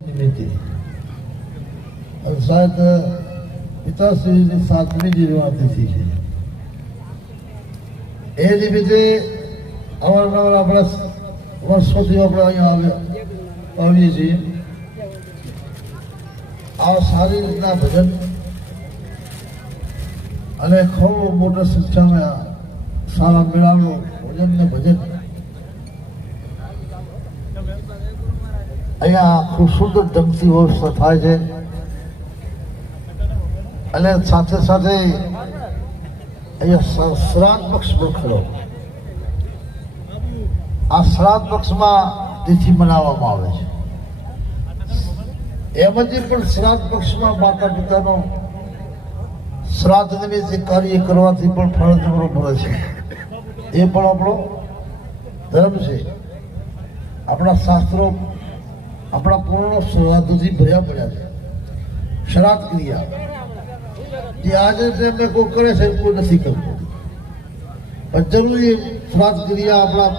નિમિત્તે શાયદ પિતાશ્રીની 7મી નિર્વાણતિથિ છે. એ નિમિત્તે અવારનવાર આપણા વર્ષોથી આપણે અહીંયા આવીએ છીએ. આ સારી રીતના ભજન અને ખૂબ મોટા સંખ્યામાં સારા મેળાનું ભજન ને ભજન અહીંયા ખૂબ સુંદર ઢંગથી વ્યવસ્થા થાય છે. અને સાથે સાથે અહીંયા શ્રાદ્ધ પક્ષ પણ ખરો. આ શ્રાદ્ધ પક્ષમાં તિથિ મનાવવામાં આવે છે. એમ જ પણ શ્રાદ્ધ પક્ષમાં માતા પિતાનો શ્રાદ્ધ નિમિત્તે કાર્ય કરવાથી પણ ફરજ પડે છે. એ પણ આપણો ધર્મ છે. આપણા શાસ્ત્રો આપણા પૂર્ણ શ્રાદ્ધથી ભર્યા પડ્યા છે. શ્રાદ્ધ ક્રિયા જે આજે ટાઈમે કોઈ કરે છે કોઈ નથી કરતું, પણ જરૂરી શ્રાદ્ધ ક્રિયા આપણા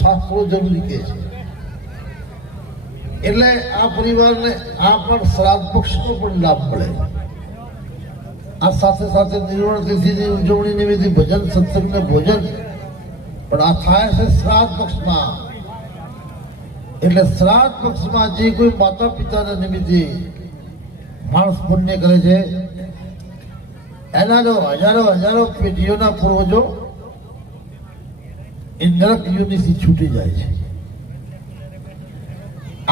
શાસ્ત્રો જરૂરી કહે છે. એટલે આ પરિવારને આ પણ શ્રાદ્ધ પક્ષનો પણ લાભ મળે. આ સાથે સાથે નિર્વાણ તિથિની ઉજવણી નિમિત્તે ભજન સત્સંગ ને ભોજન પણ આ થાય છે શ્રાદ્ધ પક્ષમાં. એટલે શ્રાદ્ધ પક્ષમાં જે કોઈ માતા પિતાના નિમિત્તે માણસ પુણ્ય કરે છે એના જો હજારો પેઢીઓના પૂર્વજો એ નરક યોનિથી છૂટી જાય છે.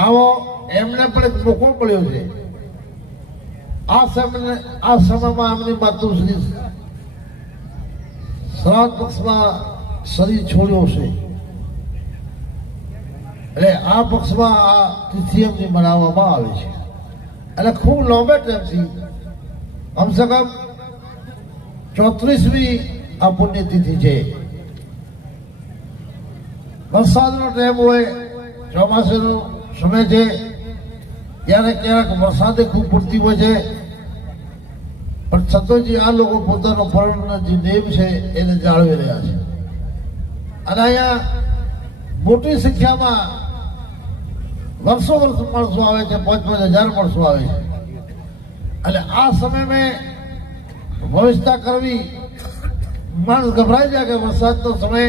આવો એમને પણ એક મોકો મળ્યો છે. આ સમયમાં એમની માતુશ્રી શ્રાદ્ધ પક્ષમાં શરીર છોડ્યો છે. એટલે આ પક્ષમાં આ તિથિ એમની મનાવવામાં આવે છે. અને ખૂબ લાંબે ટાઈમથી કમસે કમ 34મી આ પુણ્યતિથિ છે. વરસાદનો ટાઈમ હોય, ચોમાસાનો સમય છે, ત્યારે ક્યારેક વરસાદે ખૂબ પડતી હોય છે, પણ છતાં જે આ લોકો પોતાનો પર્ણનો જે નેમ છે એને જાળવી રહ્યા છે. અને અહીંયા મોટી સંખ્યામાં વર્ષો માણસો આવે છે, 5,000 માણસો આવે છે. અને આ સમયમાં વ્યવસ્થા કરવી, માણસ ગભરાઈ જાય કે વરસાદનો સમય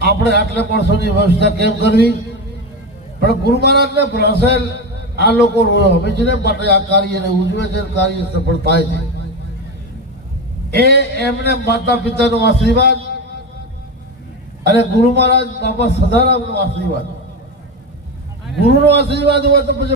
આપણે આટલા માણસોની વ્યવસ્થા કેમ કરવી. પણ ગુરુ મહારાજને પ્રસેલ આ લોકો હંમેશને માટે આ કાર્યને ઉજવે છે, કાર્ય સફળ થાય છે. એ એમને માતા પિતાનો આશીર્વાદ અને ગુરુ મહારાજ બાબા સદારામનો આશીર્વાદ, ગુરુનો આશીર્વાદ હોય તો પછી